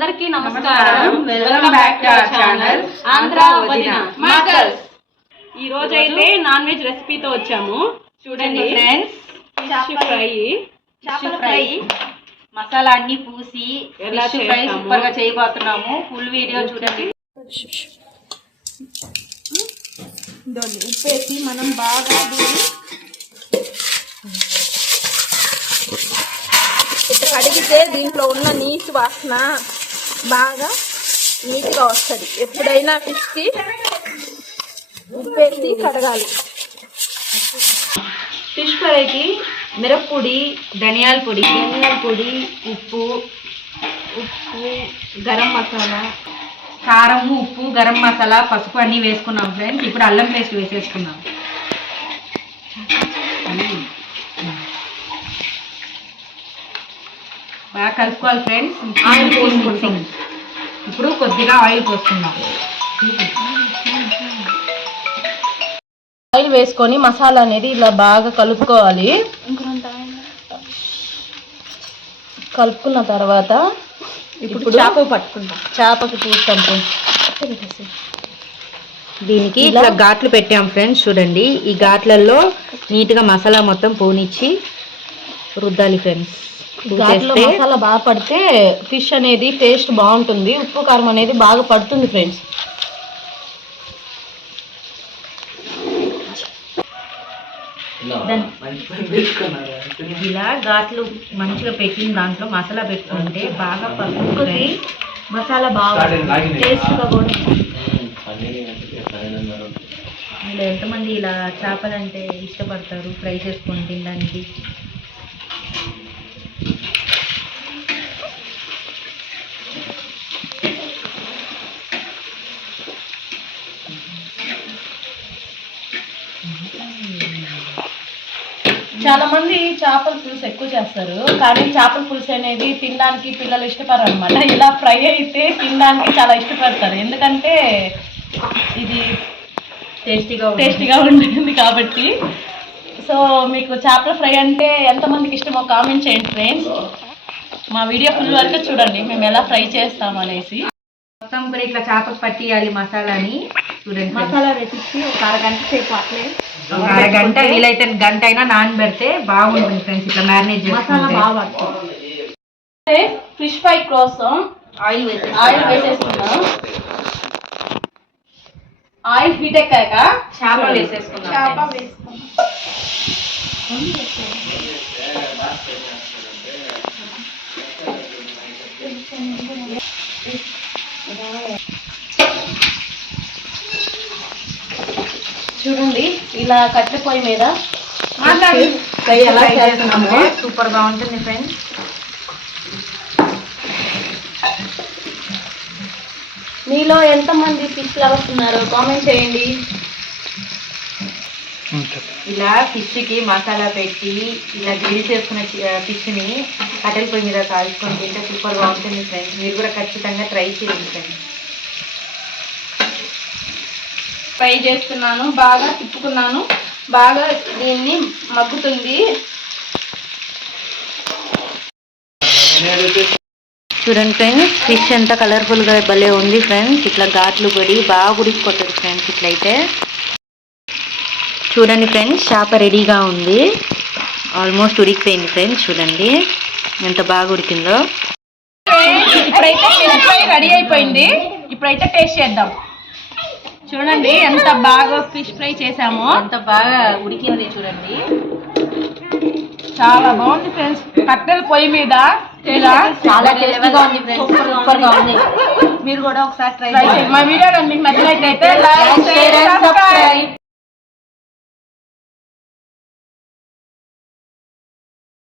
అందరికీ నమస్కారం. Welcome back to our channel Andhra వదిన మాకర్స్. ఈ రోజు అయితే నాన్ వెజ్ రెసిపీతో వచ్చాము. చూడండి ఫ్రెండ్స్, చేపల ఫ్రై మసాలా అన్ని పూసి ఫిష్ ఫ్రై సూపర్ గా చేయబోతున్నాము. ఫుల్ వీడియో చూడండి. ఉప్పేసి మనం బాగా కడిగితే దీంట్లో ఉన్న నీటి వాసన బాగా నీట్గా వస్తుంది. ఎప్పుడైనా ఫిష్కి ఉప్పేసి కడగాలి. ఫిష్ ఫ్రైకి మిరప్పొడి, ధనియాల పొడి, ఉప్పు, గరం మసాలా, కారం, ఉప్పు, గరం మసాలా, పసుపు అన్నీ వేసుకున్నాం ఫ్రెండ్స్. ఇప్పుడు అల్లం పేస్ట్ వేసేసుకున్నాం. బాగా కలుపుకోవాలి ఫ్రెండ్స్. ఆయిల్ పోసుకుంటాం. ఇప్పుడు కొద్దిగా ఆయిల్ పోసుకుందాం. ఆయిల్ వేసుకొని మసాలా అనేది ఇలా బాగా కలుపుకోవాలి. కలుపుకున్న తర్వాత ఇప్పుడు చేపకు చూస్తాం. దీనికి ఇట్లా ఘాట్లు పెట్టాం ఫ్రెండ్స్. చూడండి, ఈ ఘాట్లలో నీట్గా మసాలా మొత్తం పోనిచ్చి రుద్దాలి ఫ్రెండ్స్. ఘాట్లో మసాలా బాగా పడితే ఫిష్ అనేది టేస్ట్ బాగుంటుంది. ఉప్పు కారం అనేది బాగా పడుతుంది ఫ్రెండ్స్. ఇలా ఘాట్లు మంచిగా పెట్టిన దాంట్లో మసాలా పెట్టుకుంటే బాగా పడుతుంది. మసాలా బాగా టేస్ట్గా కూడా. ఇలా ఎంతమంది ఇలా చేపలు అంటే ఇష్టపడతారు ఫ్రై చేసుకొని తినడానికి. చాలా మంది చేపల పులుసు ఎక్కువ చేస్తారు, కానీ చేపల పులుసు అనేది తినడానికి పిల్లలు ఇష్టపడరు అనమాట. ఇలా ఫ్రై అయితే తినడానికి చాలా ఇష్టపడతారు, ఎందుకంటే ఇది టేస్టీగా ఉంటుంది కాబట్టి. సో మీకు చేపల ఫ్రై అంటే ఎంతమందికి ఇష్టమో కామెంట్ చేయండి ఫ్రెండ్స్. మా వీడియో ఫుల్ వరకు చూడండి, మేము ఎలా ఫ్రై చేస్తామనేసి. మొత్తం కూడా ఇట్లా చేపకు పట్టియాలి మసాలాని. చూడండి, మసాలా వేసి ఒక అరగంట సేపు అట్లే, అరగంట వీలైతే గంట అయినా నానబెడితే బాగుంటుంది ఫ్రెండ్స్. ఇట్లా మ్యారినేట్ మసాలా బాగా పడుతుంది. ఫిష్ ఫ్రై కోసం ఆయిల్ వేసేసుకున్నాం. ఆయిల్ హీట్ ఎక్కాక చేపలు వేసేసుకున్నాం. చూడండి, ఇలా కట్టెల పొయ్యి మీద సూపర్ గా ఉంటుంది ఫ్రెండ్స్. మీలో ఎంతమంది ఫిష్ లవర్స్ ఉన్నారో కామెంట్ చేయండి. ఇలా ఫిష్ కి మసాలా పెట్టి ఇలా గ్రిల్ చేసుకున్న ఫిష్ ని కట్టెల పొయ్యి మీద కాల్చుకొని తింటే సూపర్ గా ఉంటుంది ఫ్రెండ్స్. మీరు కూడా ఖచ్చితంగా ట్రై చేయండి ఫ్రెండ్స్. ఫ్రై చేస్తున్నాను, బాగా తిప్పుకున్నాను, బాగా దీన్ని మగ్గుతుంది. చూడండి ఫ్రెండ్స్, ఫిష్ ఎంత కలర్ఫుల్ గా భలే ఉంది ఫ్రెండ్స్. ఇట్లా ఘాట్లు పడి బాగా ఉడికిపోతుంది ఫ్రెండ్స్. ఇట్లయితే చూడండి ఫ్రెండ్స్, చేప రెడీగా ఉంది. ఆల్మోస్ట్ ఉడికిపోయింది ఫ్రెండ్స్. చూడండి ఎంత బాగా ఉడికిందో. ఇప్పుడైతే ఫిష్ ఫ్రై రెడీ అయిపోయింది. ఇప్పుడైతే టేస్ట్ చేద్దాం. చూడండి ఎంత బాగా ఫిష్ ఫ్రై చేసామో, ఎంత బాగా ఉడికింది చూడండి. చాలా బాగుంది ఫ్రెండ్స్. కట్టెల పొయ్యి మీద చాలా టేస్టీగా ఉంది ఫ్రెండ్స్. సూపర్ గా ఉంది. మీరు కూడా ఒకసారి ట్రై చేయండి. మా వీడియో మీకు నచ్చినట్లయితే లైక్, షేర్, సబ్స్క్రైబ్.